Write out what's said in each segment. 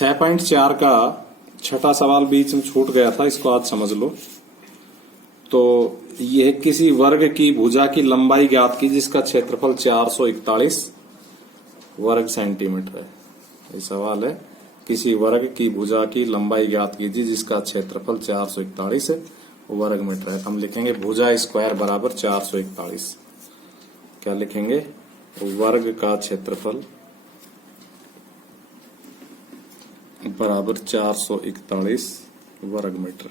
6.4 का छठा सवाल बीच में छूट गया था, इसको आज समझ लो। तो यह किसी वर्ग की भुजा की लंबाई ज्ञात की जिसका क्षेत्रफल 441 वर्ग सेंटीमीटर है। ये सवाल है, किसी वर्ग की भुजा की लंबाई ज्ञात कीजिए जिसका क्षेत्रफल 441 वर्ग मीटर है। हम लिखेंगे भुजा स्क्वायर बराबर 441। क्या लिखेंगे? वर्ग का क्षेत्रफल बराबर 441 वर्ग मीटर।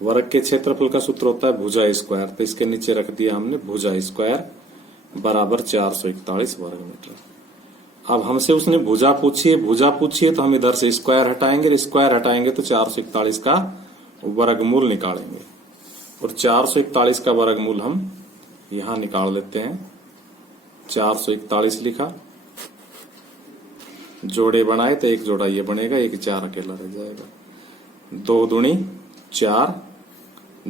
वर्ग के क्षेत्रफल का सूत्र होता है भुजा स्क्वायर, तो इसके नीचे रख दिया हमने भुजा स्क्वायर बराबर 441 वर्ग मीटर। अब हमसे उसने भुजा पूछी है तो हम इधर से स्क्वायर हटाएंगे, स्क्वायर हटाएंगे तो 441 का वर्गमूल निकालेंगे। और 441 का वर्गमूल हम यहां निकाल लेते हैं। 441 लिखा, जोड़े बनाए तो एक जोड़ा ये बनेगा, एक 4 अकेला रह जाएगा। 2 दूनी 4,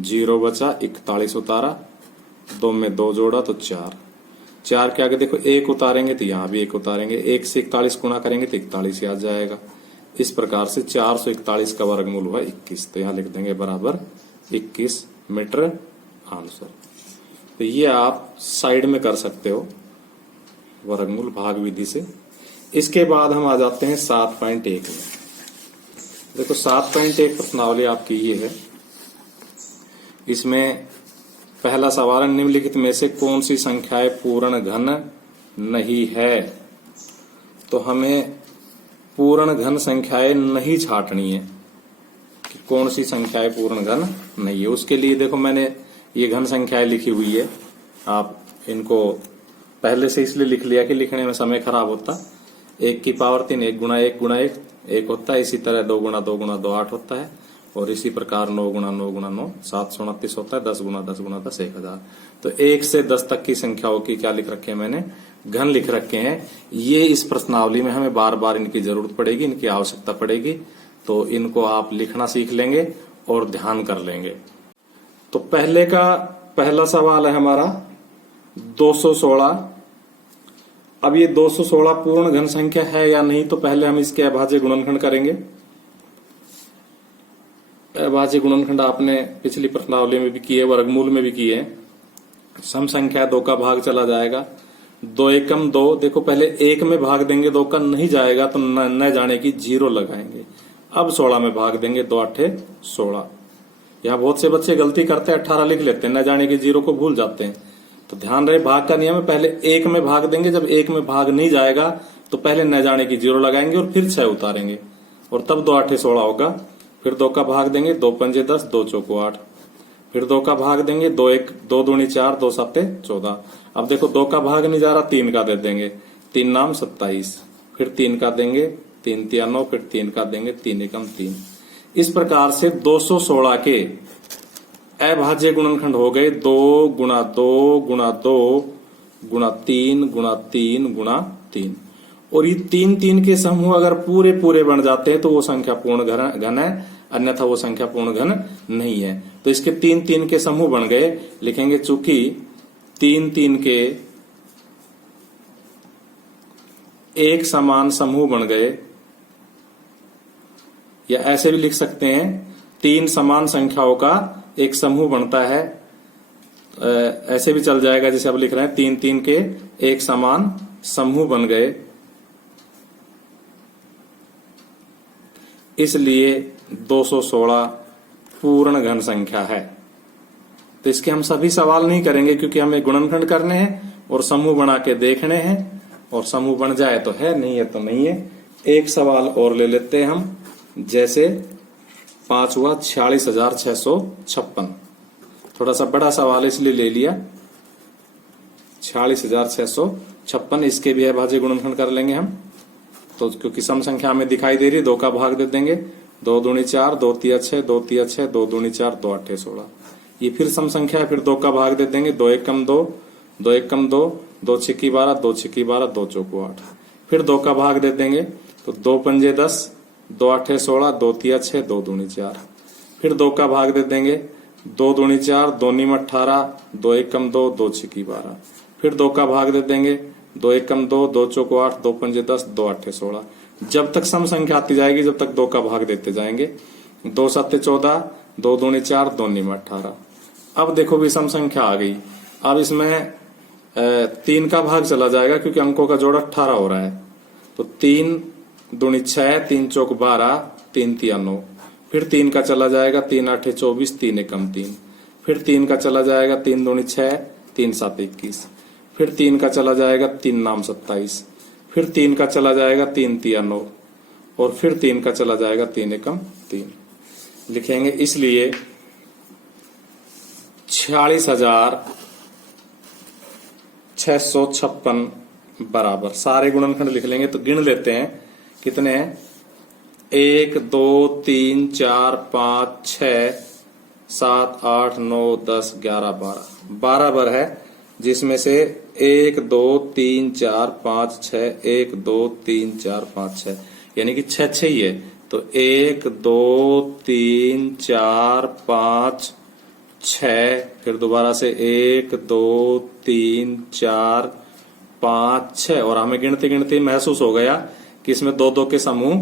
0 बचा, 41 उतारा, 2 में 2 जोड़ा तो 4 के आगे देखो 1 उतारेंगे तो यहां भी 1 उतारेंगे, 1 से 41 गुणा करेंगे तो 41 आ जाएगा। इस प्रकार से 441 का वर्गमूल हुआ 21, तो यहां लिख देंगे बराबर 21 मीटर आंसर। तो ये आप साइड में कर सकते हो वर्गमूल भाग विधि से। इसके बाद हम आ जाते हैं 7.1 में। देखो 7.1 प्रश्नावली आपकी ये है। इसमें पहला सवाल है, निम्नलिखित में से कौन सी संख्याएं पूर्ण घन नहीं है। तो हमें पूर्ण घन संख्याएं नहीं छांटनी है कि कौन सी संख्याएं पूर्ण घन नहीं है। उसके लिए देखो मैंने ये घन संख्याएं लिखी हुई है, आप इनको पहले से इसलिए लिख लिया कि लिखने में समय खराब होता। 1 की पावर 3, 1 गुणा 1 गुणा 1 होता है। इसी तरह 2 गुणा 2 गुणा 2 8 होता है। और इसी प्रकार 9 गुणा 9 गुणा 9 729 होता है। 10 गुणा 10 गुणा 10 1000। तो 1 से 10 तक की संख्याओं की क्या लिख रखे हैं मैंने? घन लिख रखे हैं। ये इस प्रश्नावली में हमें बार बार इनकी जरूरत पड़ेगी, इनकी आवश्यकता पड़ेगी, तो इनको आप लिखना सीख लेंगे और ध्यान कर लेंगे। तो पहला सवाल है हमारा 216। अब ये 216 पूर्ण घन संख्या है या नहीं, तो पहले हम इसके अभाज्य गुणनखंड करेंगे। अभाज्य गुणनखंड आपने पिछली प्रश्नावली में भी किए, वर्गमूल में भी किए। सम संख्या 2 का भाग चला जाएगा। 2 एकम 2, देखो पहले 1 में भाग देंगे, 2 का नहीं जाएगा तो न जाने की 0 लगाएंगे। अब 16 में भाग देंगे, 2 8 16। यहाँ बहुत से बच्चे गलती करते हैं, 18 लिख लेते हैं, न जाने की 0 को भूल जाते हैं। तो ध्यान रहे, भाग का नियम है, पहले 1 में भाग देंगे, जब 1 में भाग नहीं जाएगा तो पहले न जाने की 0 लगाएंगे और फिर 6 उतारेंगे और तब 2 8 16 होगा। फिर 2 का भाग देंगे, 2 पंजे 10, 2 चौको 8। फिर 2 का भाग देंगे, 2 दूनी 4, 2 7 14। अब देखो 2 का भाग नहीं जा रहा, 3 का दे देंगे, 3 नाम 27। फिर 3 का देंगे, 3 3 9, फिर 3 का देंगे, 3 एकम 3। इस प्रकार से 216 के अभाज्य गुणनखंड हो गए 2 गुणा 2 गुणा 2 गुणा 3 गुणा 3 गुणा 3। और ये 3 के समूह अगर पूरे बन जाते हैं तो वो संख्या पूर्ण घन है, अन्यथा वो संख्या पूर्ण घन नहीं है। तो इसके 3 के समूह बन गए। लिखेंगे चूंकि 3 के एक समान समूह बन गए, या ऐसे भी लिख सकते हैं 3 समान संख्याओं का एक समूह बनता है। ऐसे भी चल जाएगा जैसे अब लिख रहे हैं 3 के एक समान समूह बन गए, इसलिए 216 पूर्ण घन संख्या है। तो इसके हम सभी सवाल नहीं करेंगे क्योंकि हमें गुणनखंड करने हैं और समूह बना के देखने हैं, और समूह बन जाए तो है, नहीं है तो नहीं है। एक सवाल और ले लेते हैं हम, जैसे 5 हुआ 46,656। थोड़ा सा बड़ा सवाल है इसलिए ले लिया 46,656। इसके भी अभाज्य गुणनखंड कर लेंगे हम, तो क्योंकि सम संख्या हमें दिखाई दे रही, 2 का भाग दे देंगे, 2 दूनी 4, 2 तिया 6, 2 तिया 6, 2 दूनी 4, 2 8 16। ये फिर सम संख्या है, फिर 2 का भाग दे देंगे, 2 एकम 2, 2 एकम 2, 2 छिक्की 12, 2 छिक्की 12, 2 चौको 8। फिर 2 का भाग दे देंगे तो 2 पंजे 10, 2 8 16, 2 तिया 6, 2 दूनी 4। फिर 2 का भाग दे देंगे, 2 दूनी 4, 2 नीम 18, 2 एकम 2, 2 छिक्की 12। फिर 2 का भाग दे देंगे, 2 एकम 2, 2 चौको 8, 2 पंजे 10, 2 8 16। जब तक सम संख्या आती जाएगी जब तक 2 का भाग देते जाएंगे। 2 सत्ते 14, 2 दूनी 4, 2 निम 18। अब देखो विषम संख्या आ गई। अब इसमें 3 का भाग चला जाएगा क्योंकि अंकों का जोड़ 18 हो रहा है। तो 3 दूनी 6, 3 चौक 12, 3 तिया 9। फिर 3 का चला जाएगा, 3 आठे 24, 3 एकम 3। फिर 3 का चला जाएगा, 3 दूनी 6, 3 सात 21। फिर 3 का चला जाएगा, 3 नाम 27। फिर 3 का चला जाएगा, 3 तिया 9। और फिर 3 का चला जाएगा, 3 एकम 3। लिखेंगे इसलिए 46,656 बराबर, सारे गुणनखंड लिख लेंगे तो गिन लेते हैं कितने हैं। 1 2 3 4 5 6 7 8 9 10 11 12 12 बर है, जिसमें से 1 2 3 4 5 6 1 2 3 4 5 6 यानी कि 6 6 ही है। तो 1 2 3 4 5 6, फिर दोबारा से 1 2 3 4 5 6। और हमें गिनते गिनते महसूस हो गया कि इसमें 2 2 के समूह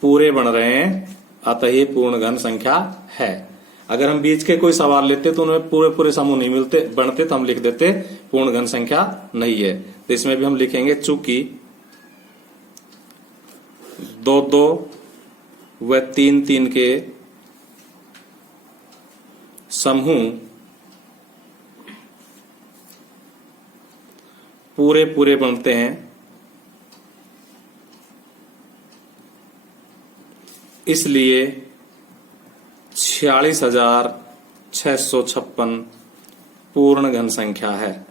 पूरे बन रहे हैं, अतः ये पूर्ण घन संख्या है। अगर हम बीच के कोई सवाल लेते तो उनमें पूरे पूरे समूह नहीं मिलते बनते, तो हम लिख देते पूर्ण घन संख्या नहीं है। तो इसमें भी हम लिखेंगे चूंकि 2 2 व 3 3 के समूह पूरे पूरे बनते हैं, इसलिए 46,656 पूर्ण घन संख्या है।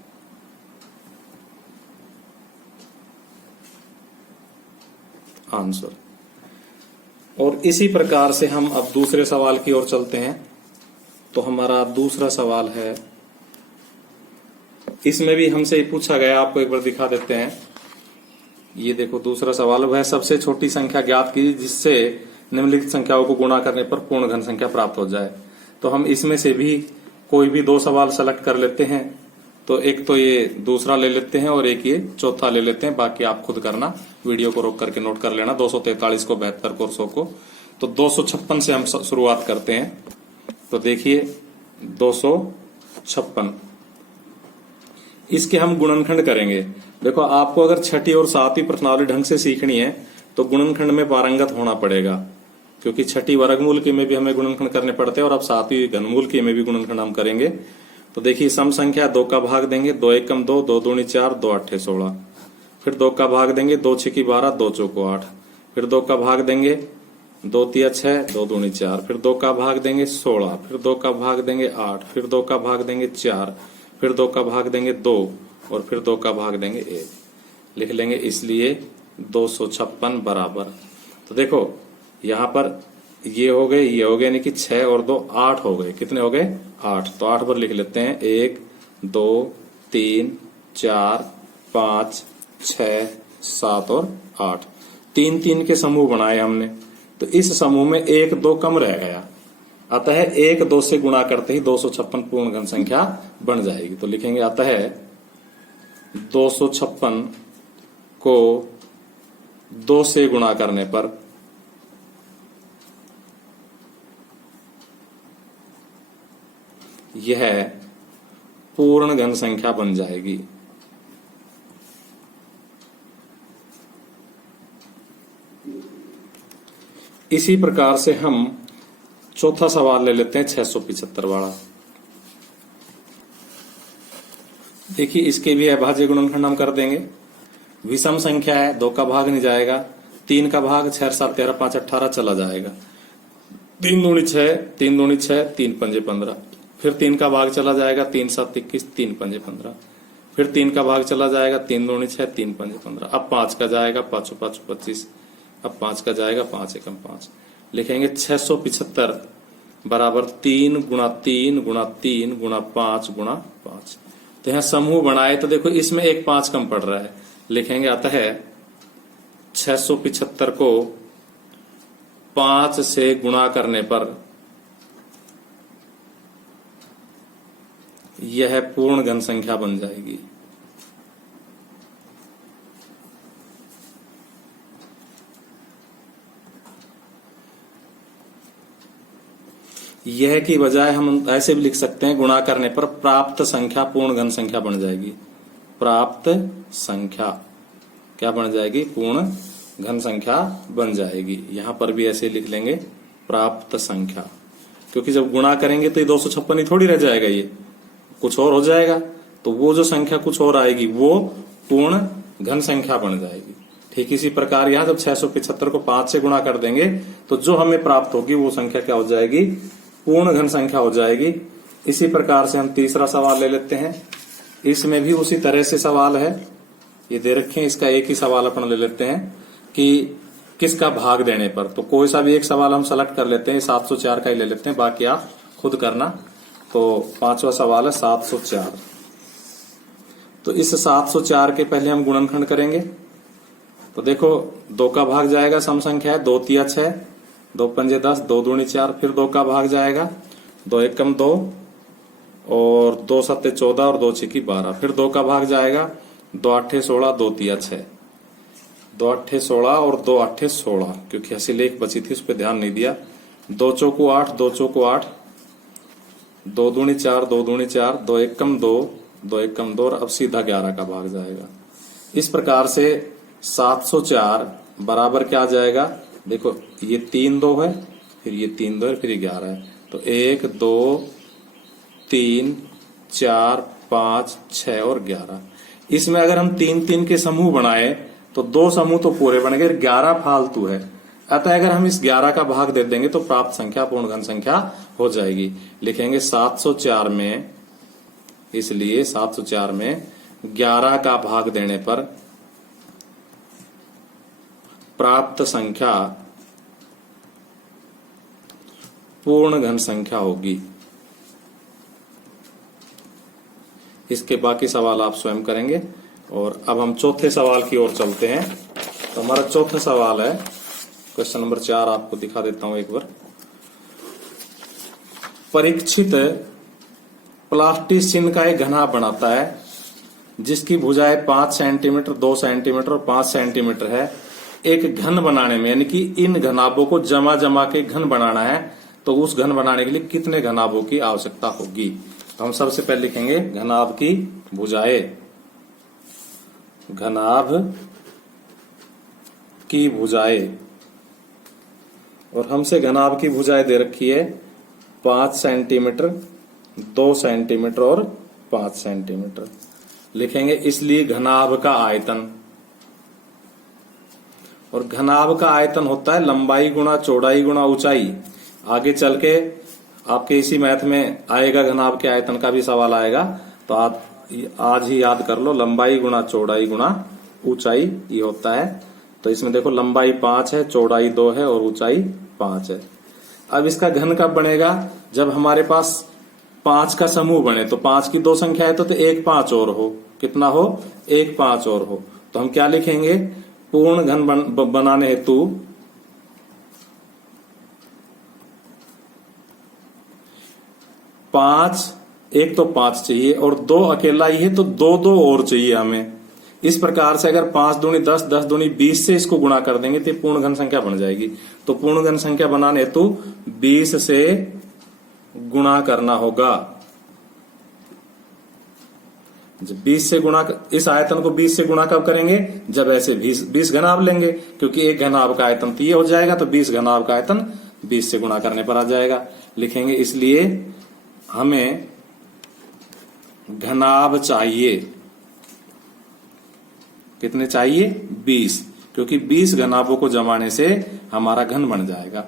आंसर। और इसी प्रकार से हम अब दूसरे सवाल की ओर चलते हैं। तो हमारा दूसरा सवाल है, इसमें भी हमसे ही पूछा गया, आपको एक बार दिखा देते हैं। ये देखो दूसरा सवाल, वह सबसे छोटी संख्या ज्ञात कीजिए जिससे निम्नलिखित संख्याओं को गुणा करने पर पूर्ण घन संख्या प्राप्त हो जाए। तो हम इसमें से भी कोई भी 2 सवाल सेलेक्ट कर लेते हैं। तो एक तो ये दूसरा ले लेते हैं और एक ये चौथा ले लेते हैं, बाकी आप खुद करना, वीडियो को रोक करके नोट कर लेना। 243 को, 72 को और 100 को। तो 256 से हम शुरुआत करते हैं। तो देखिए 256, इसके हम गुणनखंड करेंगे। देखो आपको अगर छठी और सातवीं प्रश्नावली ढंग से सीखनी है तो गुणनखंड में पारंगत होना पड़ेगा, क्योंकि छठी वर्गमूल के में भी हमें गुणनखंड करने पड़ते हैं और अब सातवीं घनमूल के में भी गुणनखंड हम करेंगे। तो देखिए सम संख्या 2 का भाग देंगे, 2 एकम 2, 2 दूनी 4, 2 आठे 16। फिर 2 का भाग देंगे, 2 छिकी 12, 2 चौको 8। फिर 2 का भाग देंगे, 2 तिया 6, 2 दूनी 4। फिर 2 का भाग देंगे 16। फिर 2 का भाग देंगे 8। फिर 2 का भाग देंगे 4। फिर 2 का भाग देंगे 2 और फिर 2 का भाग देंगे 1। लिख लेंगे इसलिए 256 बराबर। तो देखो यहां पर ये हो गए, ये हो गए, यानी कि 6 और 2 8 हो गए। कितने हो गए? 8। तो 8 पर लिख लेते हैं 1 2 3 4 5 6 7 और 8। 3 3 के समूह बनाए हमने, तो इस समूह में 1 2 कम रह गया, अतः 1 2 से गुणा करते ही 256 पूर्ण घन संख्या बन जाएगी। तो लिखेंगे अतः 256 को 2 से गुणा करने पर यह पूर्ण घन संख्या बन जाएगी। इसी प्रकार से हम चौथा सवाल ले लेते हैं 675 वाला। देखिए इसके भी अभाज्य गुणनखंड हम कर देंगे। विषम संख्या है, 2 का भाग नहीं जाएगा, 3 का भाग 6 7 13 5 18 चला जाएगा। 3 दूनी 6, 3 दूनी 6, 3 पंजे 15। फिर 3 का भाग चला जाएगा, 3 7 21, 3 पंजे 15। फिर 3 का भाग चला जाएगा, 3 दूनी 6, 3 पंजे 15। अब 5 का जाएगा, 5 5 25। अब 5 का जाएगा, 5 एकम 5। लिखेंगे 675 बराबर 3 गुणा 3 गुणा 3 गुणा 5 गुणा 5। तो यहां समूह बनाए तो देखो इसमें एक 5 कम पड़ रहा है। लिखेंगे अतः 675 को 5 से गुणा करने पर यह पूर्ण घन संख्या बन जाएगी। यह की बजाय हम ऐसे भी लिख सकते हैं, गुणा करने पर प्राप्त संख्या पूर्ण घन संख्या बन जाएगी। प्राप्त संख्या क्या बन जाएगी? पूर्ण घन संख्या बन जाएगी। यहां पर भी ऐसे लिख लेंगे, प्राप्त संख्या, क्योंकि जब गुणा करेंगे तो ये 256 ही थोड़ी रह जाएगा, ये कुछ और हो जाएगा। तो वो जो संख्या कुछ और आएगी वो पूर्ण घन संख्या बन जाएगी। ठीक इसी प्रकार यहां जब 675 को 5 से गुणा कर देंगे तो जो हमें प्राप्त होगी वो संख्या क्या हो जाएगी? पूर्ण घन संख्या हो जाएगी। इसी प्रकार से हम तीसरा सवाल ले लेते हैं। इसमें भी उसी तरह से सवाल है, ये दे रखे हैं। इसका एक ही सवाल अपन ले लेते हैं कि किसका भाग देने पर। तो कोई सा भी एक सवाल हम सेलेक्ट कर लेते हैं, 704 का ही ले लेते हैं, बाकी आप खुद करना। तो पांचवा सवाल है 704। तो इस 704 के पहले हम गुणनखंड करेंगे। तो देखो 2 का भाग जाएगा, सम संख्या है, 2 तिया 6, 2 पंजे 10, 2 दूनी 4, फिर 2 का भाग जाएगा, 2 एकम 2 और 2 सत्ते 14 और 2 छिकी 12, फिर 2 का भाग जाएगा, 2 आठे 16, 2 तिया 6, 2 अट्ठे 16 और 2 आठे 16, क्योंकि हंसी लेख बची थी उस पर ध्यान नहीं दिया। 2 चौको 8, 2 चौको 8, 2 दूनी 4, 2 दूनी 4, 2 एकम 2, 2 एकम 2 और अब सीधा 11 का भाग जाएगा। इस प्रकार से 704 बराबर क्या आ जाएगा? देखो ये 3 2 है, फिर ये 3 2 है, फिर ये 11 है। तो 1 2 3 4 5 6 और 11। इसमें अगर हम 3 3 के समूह बनाए तो 2 समूह तो पूरे बन गए, 11 फालतू है। अतः अगर हम इस 11 का भाग दे देंगे तो प्राप्त संख्या पूर्ण घन संख्या हो जाएगी। लिखेंगे 704 में, इसलिए 704 में 11 का भाग देने पर प्राप्त संख्या पूर्ण घन संख्या होगी। इसके बाकी सवाल आप स्वयं करेंगे। और अब हम चौथे सवाल की ओर चलते हैं। तो हमारा चौथा सवाल है, क्वेश्चन नंबर 4 आपको दिखा देता हूं एक बार। परीक्षित प्लास्टिसिन का एक घना बनाता है जिसकी भुजाएं 5 सेंटीमीटर, 2 सेंटीमीटर और 5 सेंटीमीटर है। एक घन बनाने में, यानी कि इन घनाभों को जमा जमा के घन बनाना है, तो उस घन बनाने के लिए कितने घनाभों की आवश्यकता होगी? तो हम सबसे पहले लिखेंगे घनाभ की भुजाएं। घनाभ की भुजाएं, और हमसे घनाभ की भुजाएं दे रखी है 5 सेंटीमीटर, 2 सेंटीमीटर और 5 सेंटीमीटर। लिखेंगे इसलिए घनाभ का आयतन, और घनाभ का आयतन होता है लंबाई गुणा चौड़ाई गुणा ऊंचाई। आगे चल के आपके इसी मैथ में आएगा, घनाभ के आयतन का भी सवाल आएगा, तो आप आज ही याद कर लो, लंबाई गुणा चौड़ाई गुणा ऊंचाई ये होता है। तो इसमें देखो लंबाई 5 है, चौड़ाई 2 है और ऊंचाई 5 है। अब इसका घन कब बनेगा? जब हमारे पास 5 का समूह बने। तो 5 की 2 संख्या है तो 1 5 और हो, कितना हो? 1 5 और हो। तो हम क्या लिखेंगे? पूर्ण घन बनाने हेतु 5, एक तो 5 चाहिए और 2 अकेला ही है तो 2 2 और चाहिए हमें। इस प्रकार से अगर 5 दूनी 10, 10 दूनी 20 से इसको गुणा कर देंगे तो पूर्ण घन संख्या बन जाएगी। तो पूर्ण घन संख्या बनाने हेतु 20 से गुणा करना होगा। जब 20 से गुणा, इस आयतन को 20 से गुणा कब करेंगे? जब ऐसे 20 घनाभ लेंगे, क्योंकि एक घनाभ का आयतन तो ये हो जाएगा, तो 20 घनाभ का आयतन 20 से गुणा करने पर आ जाएगा। लिखेंगे इसलिए हमें घनाभ चाहिए, कितने चाहिए? 20, क्योंकि 20 घनाभों को जमाने से हमारा घन बन जाएगा।